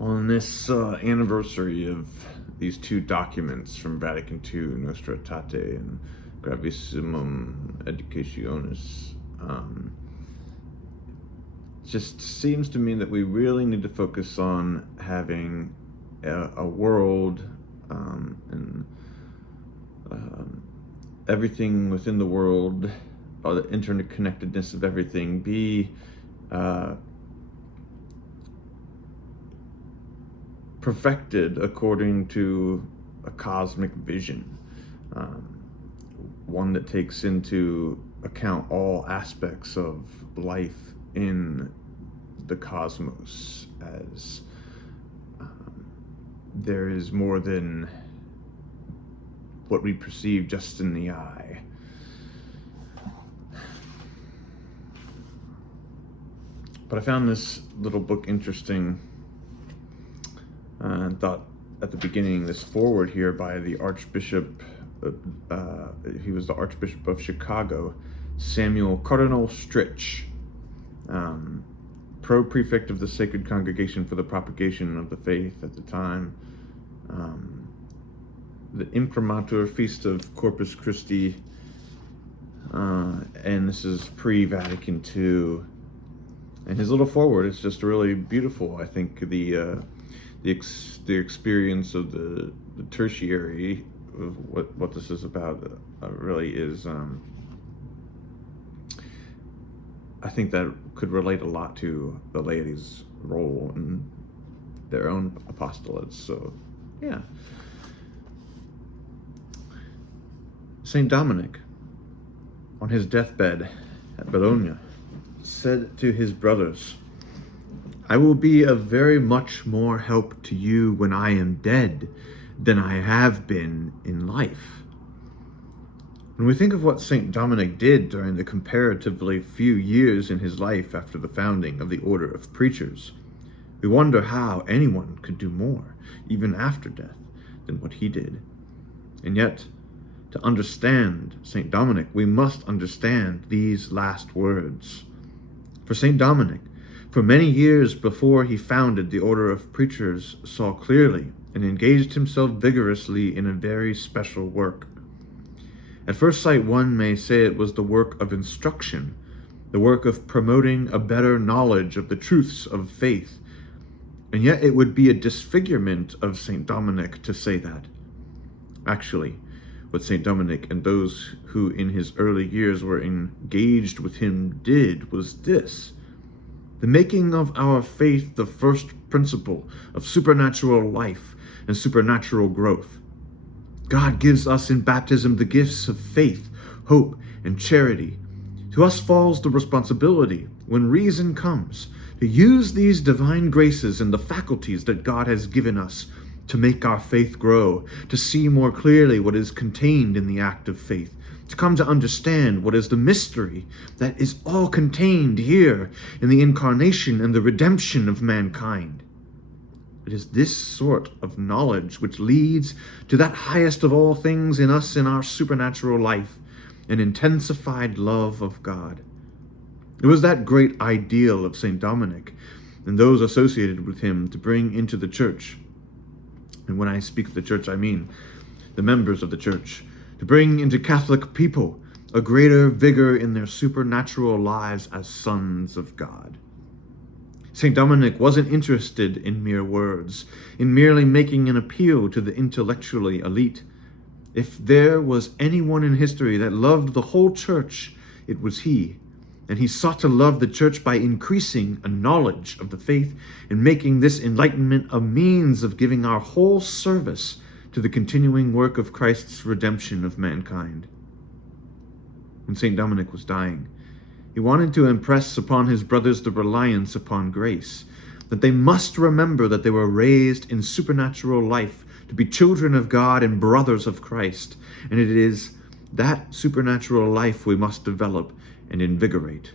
On this anniversary of these two documents from Vatican II, Nostra Aetate and Gravissimum Educationis, it just seems to me that we really need to focus on having a world and everything within the world, or the interconnectedness of everything, be perfected according to a cosmic vision, one that takes into account all aspects of life in the cosmos, as there is more than what we perceive just in the eye. But I found this little book interesting, and thought at the beginning, this foreword here by the Archbishop, he was the Archbishop of Chicago, Samuel Cardinal Stritch, Pro-Prefect of the Sacred Congregation for the Propagation of the Faith at the time, the Imprimatur Feast of Corpus Christi, and this is pre-Vatican II. And his little foreword is just really beautiful. I think the experience of the tertiary of what this is about really is, I think that could relate a lot to the laity's role in their own apostolates. So yeah. Saint Dominic, on his deathbed at Bologna, said to his brothers, "I will be of very much more help to you when I am dead than I have been in life." When we think of what St. Dominic did during the comparatively few years in his life after the founding of the Order of Preachers, we wonder how anyone could do more, even after death, than what he did. And yet, to understand St. Dominic, we must understand these last words. For St. Dominic, for many years before he founded the Order of Preachers, saw clearly and engaged himself vigorously in a very special work. At first sight, one may say it was the work of instruction, the work of promoting a better knowledge of the truths of faith, and yet it would be a disfigurement of St. Dominic to say that. Actually, what St. Dominic and those who in his early years were engaged with him did was this: the making of our faith the first principle of supernatural life and supernatural growth. God gives us in baptism the gifts of faith, hope, and charity. To us falls the responsibility, when reason comes, to use these divine graces and the faculties that God has given us to make our faith grow, to see more clearly what is contained in the act of faith, to come to understand what is the mystery that is all contained here in the incarnation and the redemption of mankind. It is this sort of knowledge which leads to that highest of all things in us in our supernatural life, an intensified love of God. It was that great ideal of St. Dominic and those associated with him to bring into the Church, and when I speak of the Church, I mean the members of the Church, to bring into Catholic people a greater vigor in their supernatural lives as sons of God. St. Dominic wasn't interested in mere words, in merely making an appeal to the intellectually elite. If there was anyone in history that loved the whole Church, it was he. And he sought to love the Church by increasing a knowledge of the faith and making this enlightenment a means of giving our whole service to the continuing work of Christ's redemption of mankind. When St. Dominic was dying, he wanted to impress upon his brothers the reliance upon grace, that they must remember that they were raised in supernatural life to be children of God and brothers of Christ, and it is that supernatural life we must develop and invigorate.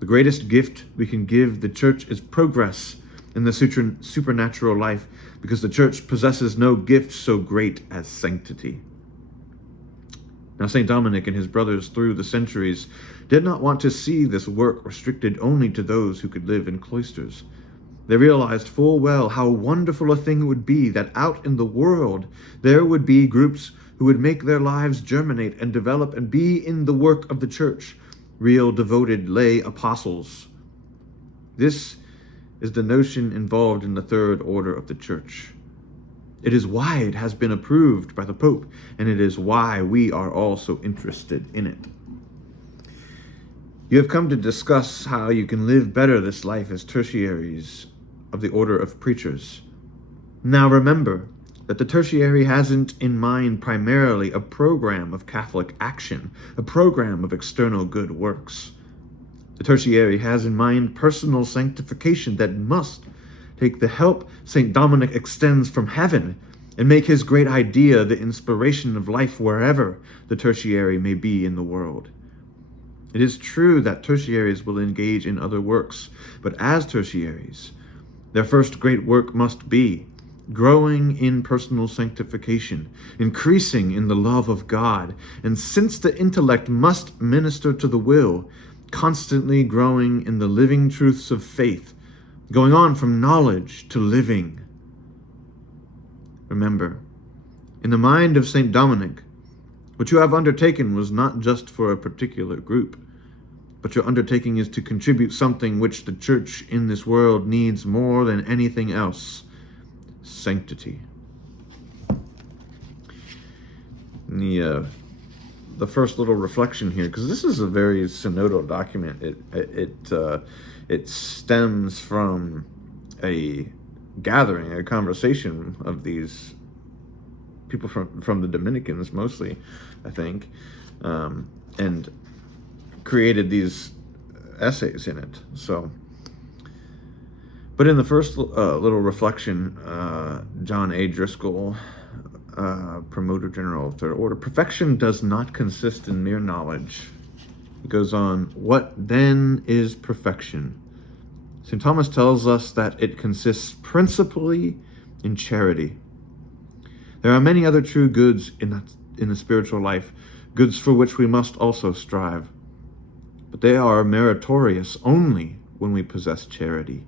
The greatest gift we can give the Church is progress in the supernatural life, because the Church possesses no gift so great as sanctity. Now, St. Dominic and his brothers through the centuries did not want to see this work restricted only to those who could live in cloisters. They realized full well how wonderful a thing it would be that out in the world there would be groups who would make their lives germinate and develop and be in the work of the church, real devoted lay apostles. This is the notion involved in the third order of the church. It is why it has been approved by the Pope, and it is why we are all so interested in it. You have come to discuss how you can live better this life as tertiaries of the order of preachers. Now remember that the tertiary hasn't in mind primarily a program of Catholic action, a program of external good works. The tertiary has in mind personal sanctification that must take the help St. Dominic extends from heaven and make his great idea the inspiration of life wherever the tertiary may be in the world. It is true that tertiaries will engage in other works, but as tertiaries, their first great work must be growing in personal sanctification, increasing in the love of God, and since the intellect must minister to the will, constantly growing in the living truths of faith, going on from knowledge to living. Remember, in the mind of St. Dominic, what you have undertaken was not just for a particular group, but your undertaking is to contribute something which the church in this world needs more than anything else: sanctity. The first little reflection here, because this is a very synodal document. It stems from a gathering, a conversation of these people from the Dominicans mostly, I think, and created these essays in it. So, but in the first little reflection, John A. Driscoll, Promoter General of Third Order, perfection does not consist in mere knowledge. He goes on, what then is perfection? St. Thomas tells us that it consists principally in charity. There are many other true goods in the spiritual life, goods for which we must also strive. But they are meritorious only when we possess charity.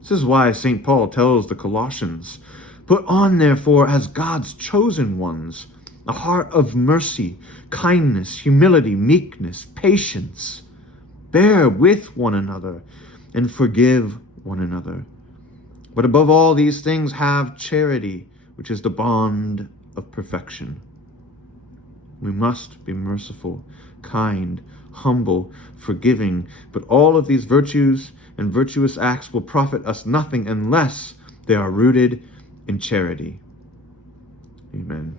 This is why St. Paul tells the Colossians, put on therefore as God's chosen ones, a heart of mercy, kindness, humility, meekness, patience. Bear with one another and forgive one another. But above all these things have charity, which is the bond of perfection. We must be merciful, kind, humble, forgiving, but all of these virtues and virtuous acts will profit us nothing unless they are rooted in charity. Amen.